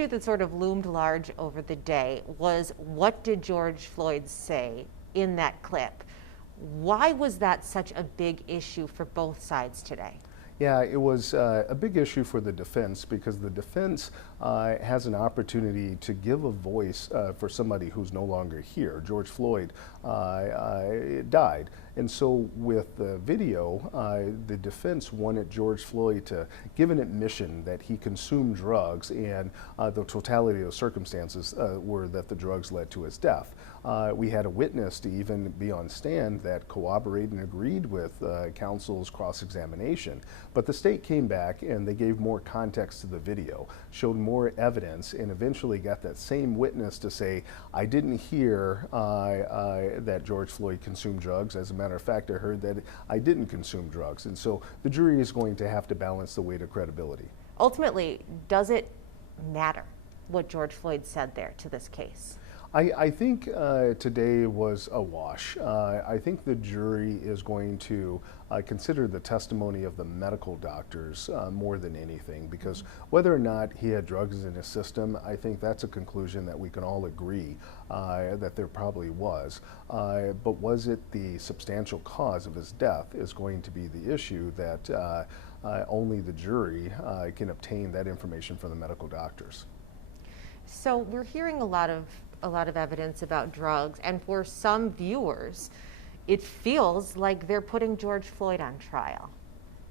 issue that sort of loomed large over the day was, what did George Floyd say in that clip? Why was that such a big issue for both sides today? Yeah, it was a big issue for the defense because the defense has an opportunity to give a voice for somebody who's no longer here. George Floyd died. And so with the video, the defense wanted George Floyd to give an admission that he consumed drugs, and the totality of the circumstances were that the drugs led to his death. We had a witness to even be on stand that corroborated and agreed with counsel's cross-examination. But the state came back and they gave more context to the video, showed more evidence, and eventually got that same witness to say, I didn't hear that George Floyd consumed drugs. As a matter of fact, I heard that I didn't consume drugs. And so the jury is going to have to balance the weight of credibility. Ultimately, does it matter what George Floyd said there to this case? I think today was a wash. I think the jury is going to consider the testimony of the medical doctors more than anything, because whether or not he had drugs in his system, I think that's a conclusion that we can all agree that there probably was. But was it the substantial cause of his death is going to be the issue that only the jury can obtain that information from the medical doctors. So we're hearing a lot of evidence about drugs, and for some viewers, it feels like they're putting George Floyd on trial.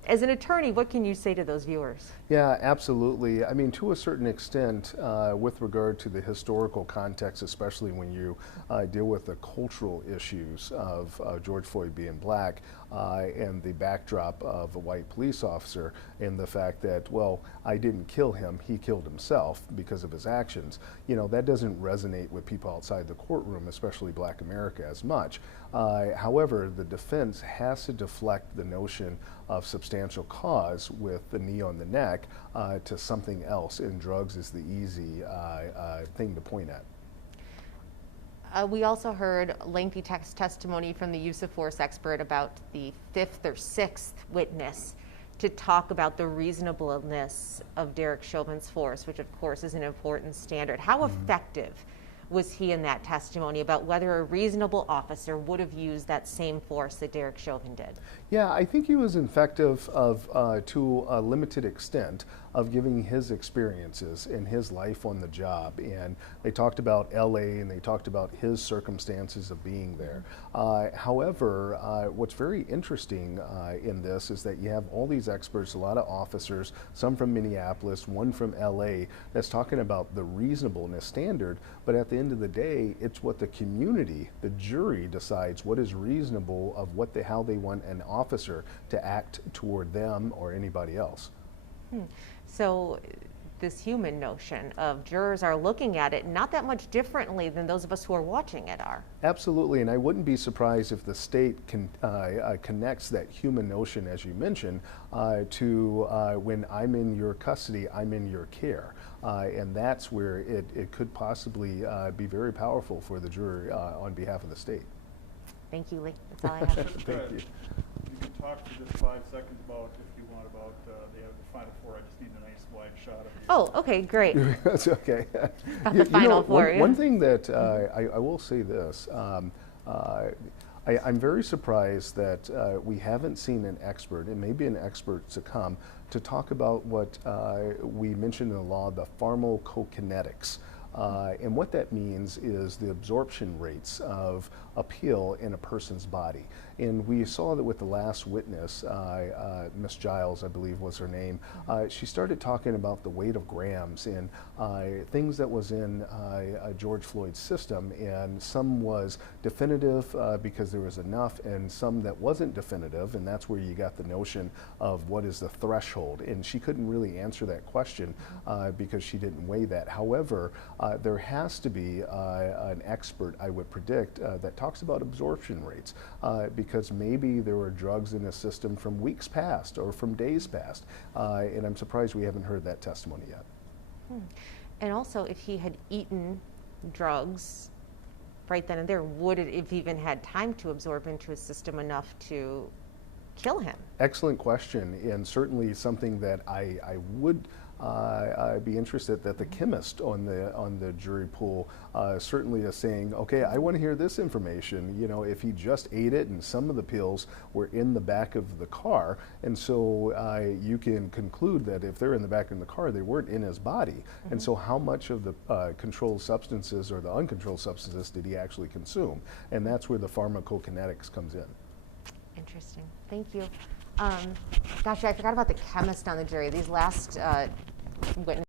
As an attorney, what can you say to those viewers? Yeah, absolutely. I mean, to a certain extent, with regard to the historical context, especially when you deal with the cultural issues of George Floyd being black and the backdrop of a white police officer, and the fact that, well, I didn't kill him, he killed himself because of his actions, you know, that doesn't resonate with people outside the courtroom, especially Black America, as much. However, the defense has to deflect the notion of substantial cause with the knee on the neck to something else, and drugs is the easy thing to point at. We also heard lengthy testimony from the use of force expert about the fifth or sixth witness to talk about the reasonableness of Derek Chauvin's force, which of course is an important standard. How effective was he in that testimony about whether a reasonable officer would have used that same force that Derek Chauvin did? Yeah, I think he was effective to a limited extent of giving his experiences in his life on the job. And they talked about LA and they talked about his circumstances of being there. However, what's very interesting in this is that you have all these experts, a lot of officers, some from Minneapolis, one from LA, that's talking about the reasonableness standard. But at the end of the day, it's what the community, the jury, decides what is reasonable of how they want an officer to act toward them or anybody else. So this human notion of jurors are looking at it not that much differently than those of us who are watching it are. Absolutely, and I wouldn't be surprised if the state connects that human notion, as you mentioned, to when I'm in your custody, I'm in your care. And that's where it could possibly be very powerful for the juror on behalf of the state. Thank you, Lee. That's all I have. Thank you. You can talk for just 5 seconds about, if you want, about they have the Final Four. I just need a nice wide shot of you. Oh, okay, great. That's okay. About the Final Four, yeah. One thing that I will say this. I'm very surprised that we haven't seen an expert, and maybe an expert to come, to talk about what we mentioned in the law, the pharmacokinetics. And what that means is the absorption rates of a pill in a person's body. And we saw that with the last witness, Miss Giles, I believe was her name, she started talking about the weight of grams and things that was in George Floyd's system, and some was definitive because there was enough, and some that wasn't definitive, and that's where you got the notion of what is the threshold. And she couldn't really answer that question because she didn't weigh that. However, there has to be an expert, I would predict, that talks about absorption rates because maybe there were drugs in his system from weeks past or from days past, and I'm surprised we haven't heard that testimony yet. And also, if he had eaten drugs right then and there, would it have even had time to absorb into his system enough to kill him? Excellent question, and certainly something that I would I'd be interested that the chemist on the jury pool certainly is saying, okay, I want to hear this information. You know, if he just ate it and some of the pills were in the back of the car, and so you can conclude that if they're in the back of the car, they weren't in his body. And so how much of the controlled substances or the uncontrolled substances did he actually consume? And that's where the pharmacokinetics comes in. Interesting. Thank you. Gosh, I forgot about the chemist on the jury. These last witnesses